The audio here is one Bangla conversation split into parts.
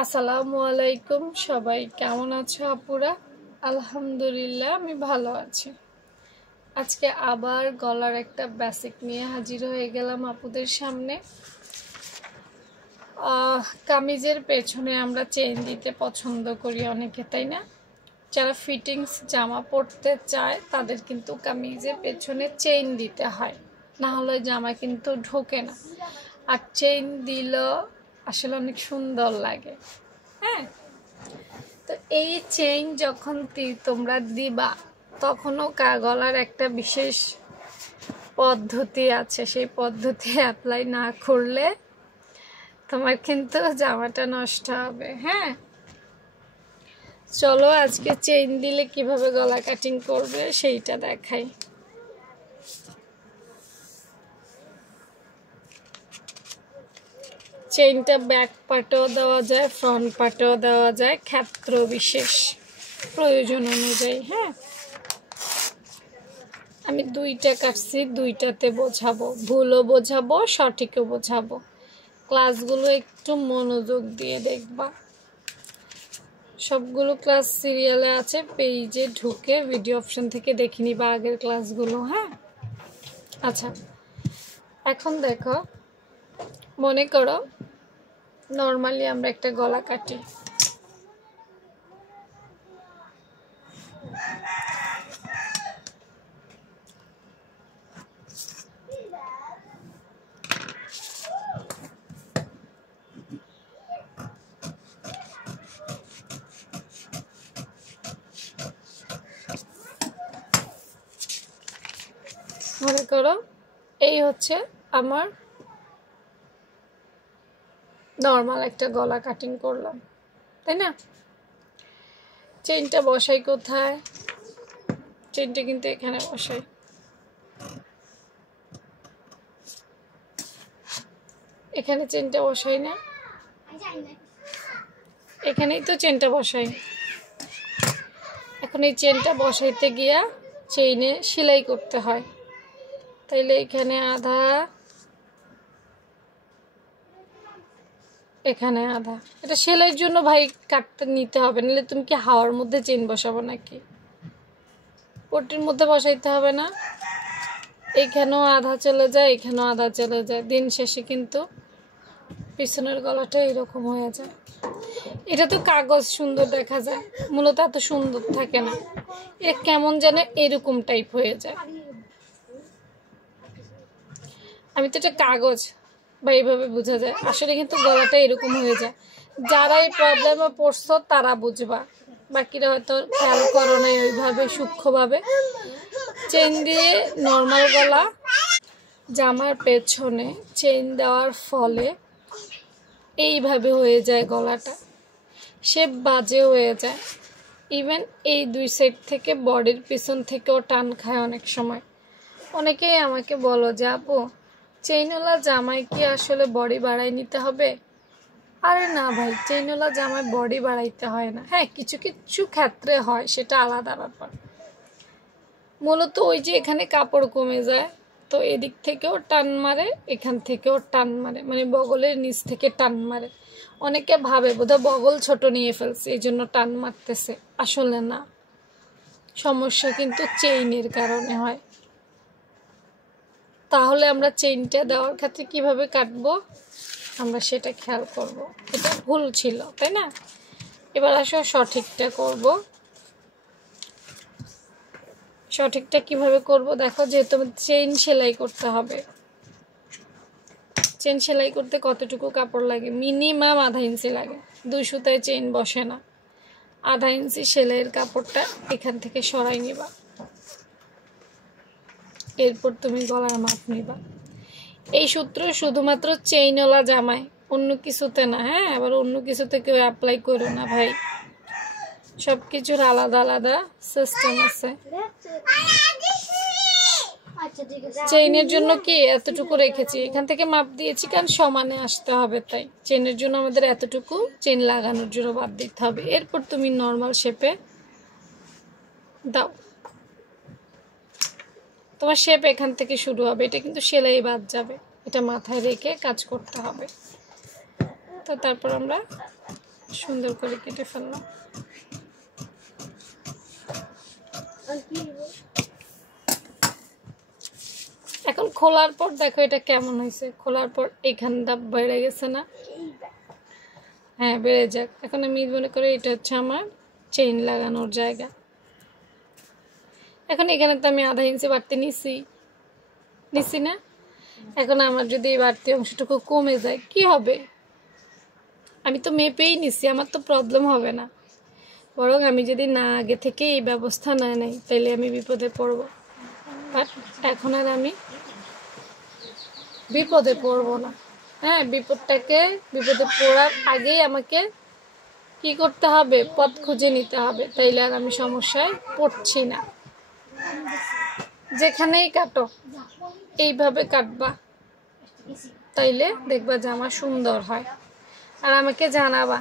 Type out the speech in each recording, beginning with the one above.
আসসালামু আলাইকুম। সবাই কেমন আছো আপুরা? আলহামদুলিল্লাহ আমি ভালো আছি। আজকে আবার গলার একটা বেসিক নিয়ে হাজির হয়ে গেলাম আপুদের সামনে। কামিজের পেছনে আমরা চেইন দিতে পছন্দ করি অনেকে, তাই না? যারা ফিটিংস জামা পরতে চায় তাদের কিন্তু কামিজের পেছনে চেইন দিতে হয়, না হলে জামা কিন্তু ঢোকে না। আর চেইন দিলেও আসলে অনেক সুন্দর লাগে। হ্যাঁ, তো এই চেইন যখন তোমরা দিবা তখনও গলার একটা বিশেষ পদ্ধতি আছে, সেই পদ্ধতি অ্যাপ্লাই না করলে তোমার কিন্তু জামাটা নষ্ট হবে। হ্যাঁ, চলো আজকে চেইন দিলে কিভাবে গলা কাটিং করবে সেইটা দেখাই। চেইনটা ব্যাক পার্টেও দেওয়া যায়, ফ্রন্ট পার্টেও দেওয়া যায়, ক্ষেত্র বিশেষ প্রয়োজন অনুযায়ী। হ্যাঁ, আমি দুইটা কাটছি, দুইটাতে বোঝাবো, ভুলও বোঝাবো সঠিকও বোঝাবো। ক্লাসগুলো একটু মনোযোগ দিয়ে দেখবা। সবগুলো ক্লাস সিরিয়ালে আছে, পেজে ঢুকে ভিডিও অপশন থেকে দেখে নিবা আগের ক্লাসগুলো। হ্যাঁ, আচ্ছা এখন দেখো, মনে করো নর্মালি আমরা একটা গলা কাটি। মনে করো এই হচ্ছে আমার নর্মাল একটা গলা কাটিং করলাম, তাই না? চেইনটা বসাই কোথায়? চেইনটা কিন্তু এখানে বসাই। এখানে চেইনটা বসাই না, এখানেই তো চেইনটা বসাই। এখন এই চেইনটা বসাইতে গিয়া চেইনে সেলাই করতে হয়, তাইলে এখানে আধা, এখানে আধা। এটা সেলাইয়ের জন্য ভাই কাটতে নিতে হবে, নাহলে তুমি কি হাওয়ার মধ্যে চেইন বসাবো নাকি? পট্টির মধ্যে বসাইতে হবে না। এইখানেও আধা চলে যায়, এখানেও আধা চলে যায়, দিন শেষে কিন্তু পিছনের গলাটা এরকম হয়ে যায়। এটা তো কাগজ সুন্দর দেখা যায়, মূলত এত সুন্দর থাকে না, এটা কেমন যেন এরকম টাইপ হয়ে যায়। আমি তো এটা কাগজ বা এইভাবে বোঝা যায়, আসলে কিন্তু গলাটা এরকম হয়ে যায়। যারা এই প্রবলেমে পড়ছো তারা বুঝবা, বাকিরা হয়তো খেয়াল করো নাই ওইভাবে সূক্ষ্মভাবে। চেইন দিয়ে নর্মাল গলা, জামার পেছনে চেইন দেওয়ার ফলে এইভাবে হয়ে যায় গলাটা, শেপ বাজে হয়ে যায়। ইভেন এই দুই সাইড থেকে বডির পিছন থেকেও টান খায় অনেক সময়। অনেকেই আমাকে বলো যে আপু, চেইনওয়ালা জামায় কি আসলে বডি বাড়াই নিতে হবে? আরে না ভাই, চেইনওয়ালা জামায় বডি বাড়াইতে হয় না। হ্যাঁ, কিছু কিছু ক্ষেত্রে হয়, সেটা আলাদা ব্যাপার। মূলত ওই যে এখানে কাপড় কমে যায়, তো এদিক থেকেও টান মারে, এখান থেকেও টান মারে, মানে বগলের নিচ থেকে টান মারে। অনেকে ভাবে বোধহয় বগল ছোট নিয়ে ফেলছে এই জন্য টান মারতেছে, আসলে না। সমস্যা কিন্তু চেইনের কারণে হয়। তাহলে আমরা চেইনটা দেওয়ার ক্ষেত্রে কিভাবে কাটবো আমরা সেটা খেয়াল করব। এটা ভুল ছিল, তাই না? এবার আসো সঠিকটা করব। সঠিকটা কিভাবে করব দেখো, যেহেতু চেইন সেলাই করতে হবে। চেইন সেলাই করতে কতটুকু কাপড় লাগে? মিনিমাম আধা ইঞ্চি লাগে। 2 সুতায় চেইন বসে না। আধা ইঞ্চি সেলাইয়ের কাপড়টা এখান থেকে সরাই নিবা, এরপর তুমি গলার মাপ নিবা। এই সূত্র শুধুমাত্র চেইনওয়ালা জামায়, অন্য কিছুতে না। হ্যাঁ, আবার অন্য কিছুতে কেউ অ্যাপ্লাই করো না ভাই, সব কিছুর আলাদা আলাদা সিস্টেম আছে। চেইনের জন্য কি এতটুকু রেখেছি, এখান থেকে মাপ দিয়েছি কারণ সমানে আসতে হবে, তাই চেইনের জন্য আমাদের এতটুকু চেইন লাগানোর জন্য বাদ দিতে হবে। এরপর তুমি নর্মাল শেপে দাও, তোমার শেপ এখান থেকে শুরু হবে। এটা কিন্তু সেলাই বাদ যাবে, এটা মাথায় রেখে কাজ করতে হবে। তো তারপর আমরা সুন্দর করে কেটে ফেললাম। এখন খোলার পর দেখো এটা কেমন হয়েছে। খোলার পর এখানটা বেড়ে গেছে না? হ্যাঁ, বেড়ে যাক। এখন আমি মনে করি এটা হচ্ছে আমার চেইন লাগানোর জায়গা। এখন এখানে তো আমি আধা ইঞ্চি বাড়তি নিছি না? এখন আমার যদি এই বাড়তি অংশটুকু কমে যায় কি হবে? আমি তো মেপেই নিছি, আমার তো প্রবলেম হবে না। বরং আমি যদি না আগে থেকে এই ব্যবস্থা না নেই তাহলে আমি বিপদে পড়ব। বাট এখন আর আমি বিপদে পড়ব না। হ্যাঁ, বিপদে পড়ার আগেই আমাকে কি করতে হবে? পথ খুঁজে নিতে হবে, তাইলে আর আমি সমস্যায় পড়ছি না। যেখানেই কাটো এইভাবে কাটবা, তাইলে দেখবা জামা সুন্দর হয়। আর আমাকে জানাবা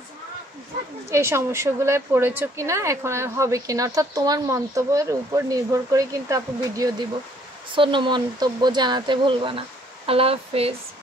এই সমস্যাগুলোয় পড়েছো কিনা, এখন আর হবে কিনা। অর্থাৎ তোমার মন্তব্যের উপর নির্ভর করে কিন্তু আপু ভিডিও দিব। শূন্য মন্তব্য জানাতে ভুলবা না। আল্লাহ হাফেজ।